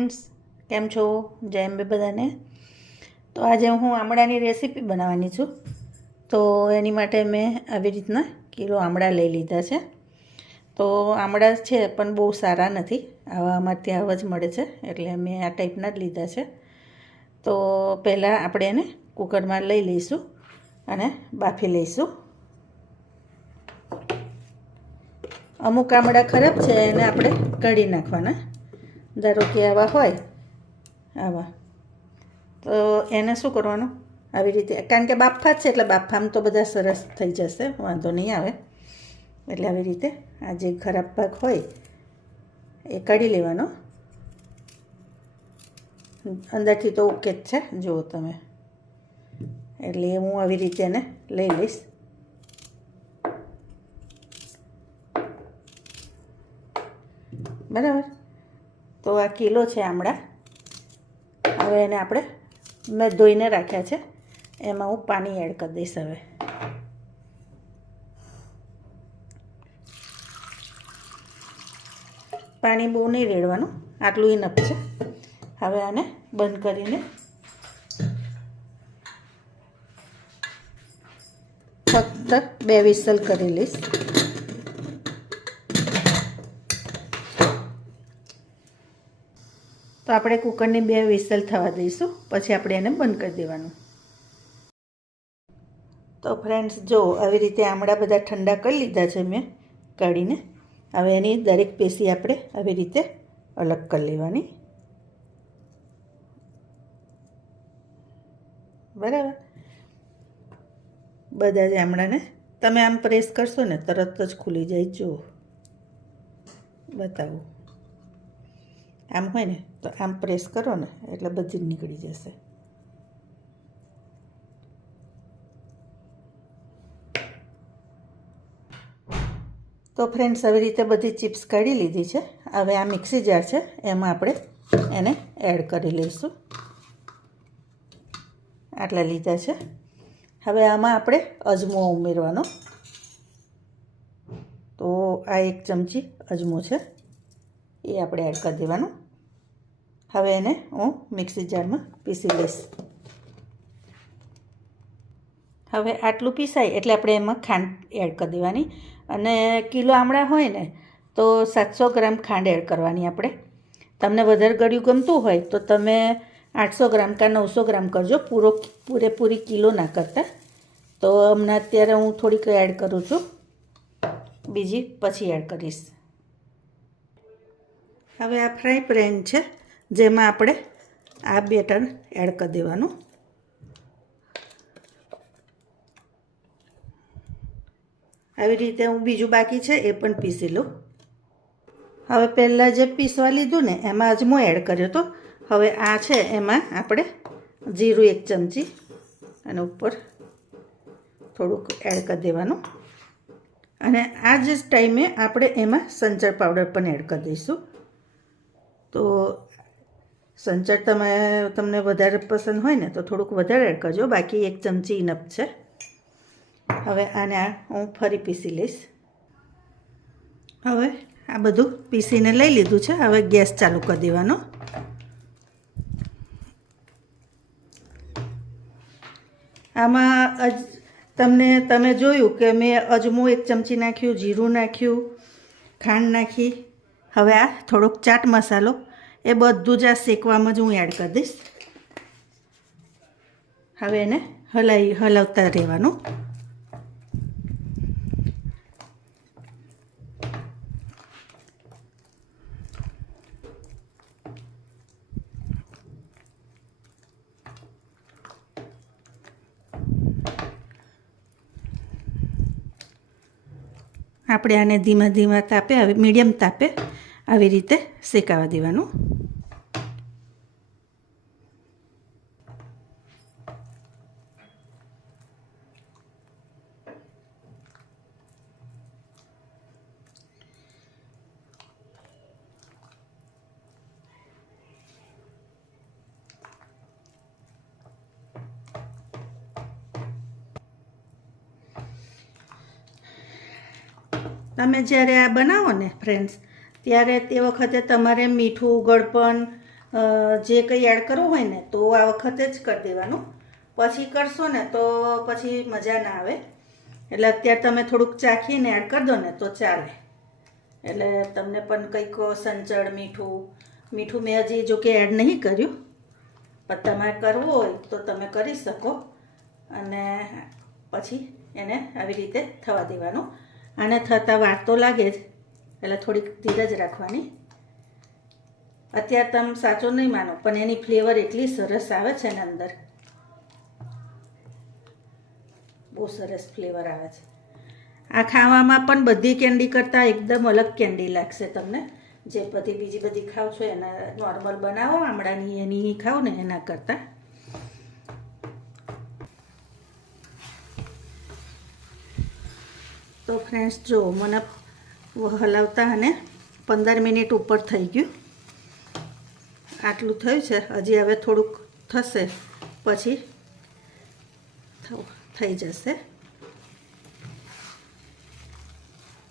Friends, કેમ છો? જય અંબે બધાને. તો આજે હું આમળાની રેસીપી બનાવવાની છું. તો એની માટે મેં આવી રીતના કિલો આમળા લઈ લીધા છે. તો આમળા છે પણ બહુ સારા નથી, આવા અમારે ત્યાં આવા જ મળે છે, એટલે મેં આ ટાઈપના જ લીધા છે. તો પહેલાં આપણે એને કુકરમાં લઈ લઈશું અને બાફી લઈશું. અમુક આમળા ખરાબ છે, એને આપણે કાઢી નાખવાના. ધારો કે આવા હોય આવા, તો એને શું કરવાનું, આવી રીતે, કારણ કે બાફા જ છે એટલે બાફામાં તો બધા સરસ થઈ જશે, વાંધો નહીં આવે. એટલે આવી રીતે આ જે ખરાબ ભાગ હોય એ કાઢી લેવાનો. અંદરથી તો ઓકે જ છે, જુઓ તમે. એટલે હું આવી રીતે એને લઈ લઈશ. બરાબર. તો આ કિલો છે આમળા. હવે એને આપણે, મેં ધોઈને રાખ્યા છે, એમાં હું પાણી એડ કરી દઈશ. હવે પાણી બહુ નહીં રેડવાનું, આટલું ઇનફ છે. હવે આને બંધ કરીને ફક્ત 2 વિસલ કરી લઈશ. તો આપણે કુકરની 2 વિસલ થવા દઈશું, પછી આપણે એને બંધ કરી દેવાનું. તો ફ્રેન્ડ્સ, જો આવી રીતે આમળા બધા ઠંડા કરી લીધા છે મેં કાઢીને. હવે એની દરેક પેશી આપણે આવી રીતે અલગ કરી લેવાની. બરાબર. બધા જ આમળાને તમે આમ પ્રેસ કરશો ને તરત જ ખુલી જાય. જુઓ, બતાવું. આમ હોય ને તો આમ પ્રેસ કરો ને એટલે બધી જ નીકળી જશે. તો ફ્રેન્ડ્સ, આવી રીતે બધી ચિપ્સ કાઢી લીધી છે. હવે આ મિક્સી જાર છે, એમાં આપણે એને એડ કરી લઈશું. આટલા લીધા છે. હવે આમાં આપણે અજમો ઉમેરવાનો. તો આ 1 ચમચી અજમો છે, એ આપણે એડ કરી દેવાનું. હવે એને હું મિક્સી જારમાં પીસી લઈશ. હવે આટલું પીસાય એટલે આપણે એમાં ખાંડ એડ કરી દેવાની. અને કિલો આમળા હોય ને તો 700 ગ્રામ ખાંડ એડ કરવાની આપણે. તમને વધારે ગળ્યું ગમતું હોય તો તમે 800 ગ્રામ કે 900 ગ્રામ કરજો, પૂરેપૂરી કિલો ના કરતા. તો હમણાં અત્યારે હું થોડીક એડ કરું છું, બીજી પછી એડ કરીશ. હવે આ ફ્રાય પેન છે, જેમાં આપણે આ બેટર એડ કરી દેવાનું. આવી રીતે હું બીજું બાકી છે એ પણ પીસી લઉં. હવે પહેલાં જે પીસવા લીધું ને એમાં અજમો એડ કર્યો હતો. હવે આ છે એમાં આપણે જીરું 1 ચમચી અને ઉપર થોડુંક એડ કરી દેવાનું. અને આ જ ટાઈમે આપણે એમાં સંચળ પાવડર પણ એડ કરી દઈશું. તો સંચળ તમને વધારે પસંદ હોય ને તો થોડુંક વધારે એડ કરજો, બાકી 1 ચમચી ઇનફ છે. હવે આને હું ફરી પીસી લઈશ. હવે આ બધું પીસીને લઈ લીધું છે. હવે ગેસ ચાલુ કરી દેવાનો. આમાં તમે જોયું કે મેં અજમો 1 ચમચી નાખ્યું, જીરું નાખ્યું, ખાંડ નાખી. હવે આ થોડોક ચાટ મસાલો, એ બધું જ આ શેકવામાં જ હું એડ કરી દઈશ. હવે એને હલાવતા રહેવાનું. આપણે આને ધીમા તાપે, મીડિયમ તાપે આવી રીતે શેકાવા દેવાનું. તમે જ્યારે આ બનાવો ને ફ્રેન્ડ્સ, ત્યારે તે વખતે તમારે મીઠું, ગળપણ જે કંઈ એડ કરવું હોય ને તો આ વખતે જ કરી દેવાનું, પછી કરશો ને તો પછી મજા ના આવે. એટલે અત્યારે તમે થોડુંક ચાખીને એડ કરી દો ને તો ચાલે. એટલે તમને પણ કંઈક સંચળ મીઠું મેં હજી જો કે એડ નહીં કર્યું, પણ તમારે કરવું હોય તો તમે કરી શકો. અને પછી એને આવી રીતે થવા દેવાનું. આને થતાં વાર તો લાગે જ, એટલે થોડીક ધીરજ રાખવાની. અત્યારે તમે સાચું નહીં માનો પણ એની ફ્લેવર એટલી સરસ આવે છે ને અંદર, બહુ સરસ ફ્લેવર આવે છે. આ ખાવામાં પણ બધી કેન્ડી કરતાં એકદમ અલગ કેન્ડી લાગશે તમને. જે બીજી બધી ખાવ છો એના નોર્મલ બનાવો આમળાની એની ખાવ ને એના કરતાં. તો ફ્રેન્ડ્સ જો મને હલાવતા અને 15 મિનિટ ઉપર થઈ ગયું. આટલું થયું છે. હજી હવે થોડુંક થશે પછી થઈ જશે.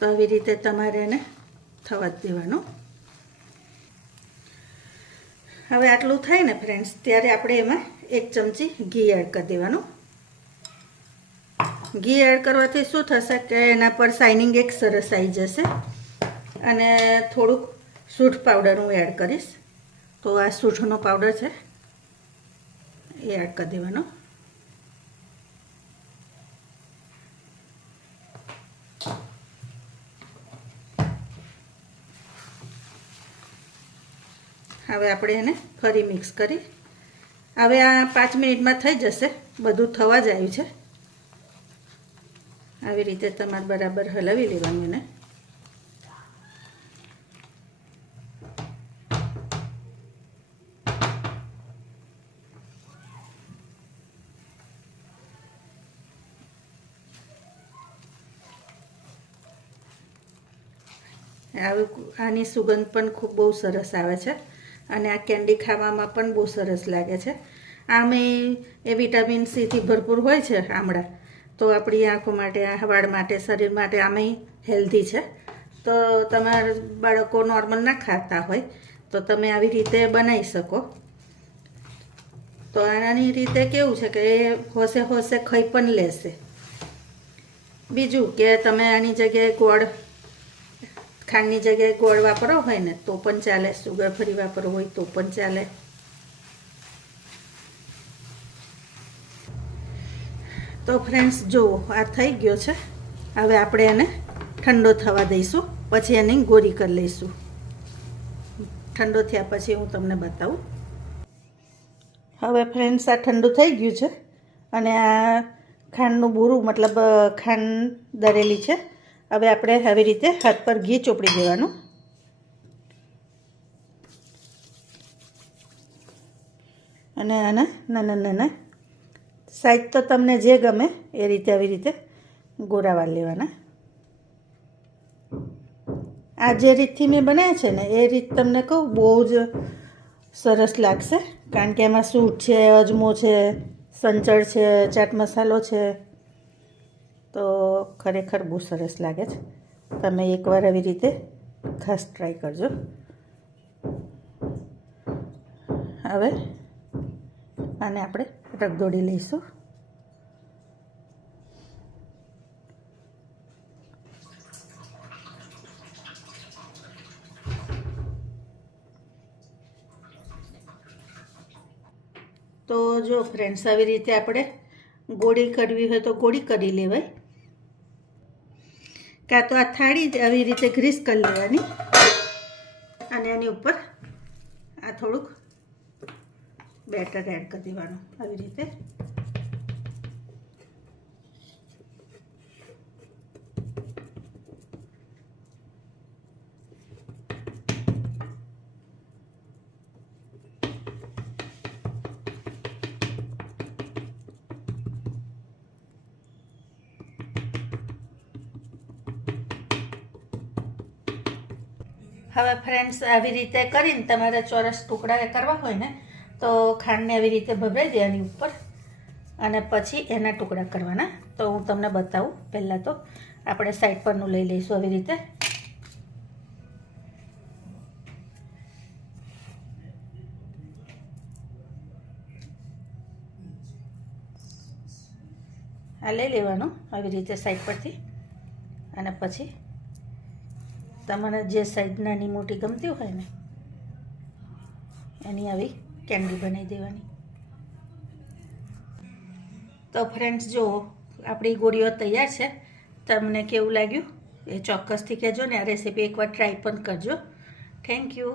તો આવી રીતે તમારે એને થવા જ દેવાનું. હવે આટલું થાય ને ફ્રેન્ડ્સ, ત્યારે આપણે એમાં 1 ચમચી ઘી એડ કરી દેવાનું. ઘી એડ કરવાથી શું થશે કે એના પર શાઇનિંગ એક સરસ આવી જશે. અને થોડુંક સૂંઠ પાવડર હું એડ કરીશ. તો આ સૂંઠનો પાવડર છે એ એડ કરી દેવાનો. હવે આપણે એને ફરી મિક્સ કરી. હવે આ 5 મિનિટમાં થઈ જશે. બધું થવા જ આવ્યું છે. આવી રીતે તમારે બરાબર હલાવી લેવાનું એને. આની સુગંધ પણ ખૂબ બહુ સરસ આવે છે અને આ કેન્ડી ખાવામાં પણ બહુ સરસ લાગે છે. આમેય એ વિટામિન સીથી ભરપૂર હોય છે આમળા, તો આપણી આંખો માટે, વાળ માટે, શરીર માટે આમેય હેલ્ધી છે. તો તમારા બાળકો નોર્મલ ના ખાતા હોય તો તમે આવી રીતે બનાવી શકો. તો આની રીતે કેવું છે કે એ હોશે હોશે ખાઈ પણ લેશે. બીજું કે તમે આની જગ્યાએ ગોળ, ખાંડની જગ્યાએ ગોળ વાપરો હોય ને તો પણ ચાલે, સુગર ફ્રી વાપરવો હોય તો પણ ચાલે. તો ફ્રેન્ડ્સ જુઓ આ થઈ ગયો છે. હવે આપણે એને ઠંડો થવા દઈશું, પછી એની ગોળી કરી લઈશું. ઠંડો થયા પછી હું તમને બતાવું. હવે ફ્રેન્ડ્સ આ ઠંડુ થઈ ગયું છે અને આ ખાંડનું બૂરું મતલબ ખાંડ દરેલી છે. હવે આપણે આવી રીતે હાથ પર ઘી ચોપડી દેવાનું. અને આના નાના નાના સાઈઝ તો તમને જે ગમે એ રીતે આવી રીતે ગોળા લેવાના. આ જે રીતથી મેં બનાવ્યા છે ને એ રીત તમને કહું બહુ જ સરસ લાગશે, કારણ કે એમાં સૂંઠ છે, અજમો છે, સંચળ છે, ચાટ મસાલો છે. તો ખરેખર બહુ સરસ લાગે છે. તમે એકવાર આવી રીતે ખાસ ટ્રાય કરજો. હવે આને આપણે રગદોળી લઈશું. તો જો ફ્રેન્ડ્સ આવી રીતે આપણે ગોળી કરવી હોય તો ગોળી કરી લેવાય, કાં તો આ થાળી જ આવી રીતે ગ્રીસ કરી લેવાની અને એની ઉપર આ થોડુંક બેટર એડ કરી દેવાનું આવી રીતે. હવે ફ્રેન્ડ્સ આવી રીતે કરીને તમારે ચોરસ ટુકડા કરવા હોય ને તો ખાંડને આવી રીતે ભભરાઈ દેવાની ઉપર અને પછી એના ટુકડા કરવાના. તો હું તમને બતાવું. પહેલાં તો આપણે સાઈડ પરનું લઈ લઈશું આવી રીતે. આ લઈ લેવાનું આવી રીતે સાઈડ પરથી, અને પછી તમારે જે સાઈડ નાની મોટી ગમતી હોય ને એની આવી કેન્ડી બનાવી દેવાની. તો ફ્રેન્ડ્સ જુઓ, આપણી ગોળીઓ તૈયાર છે. તમને કેવું લાગ્યું એ ચોક્કસથી કહેજો ને આ રેસીપી એકવાર ટ્રાય પણ કરજો. Thank you.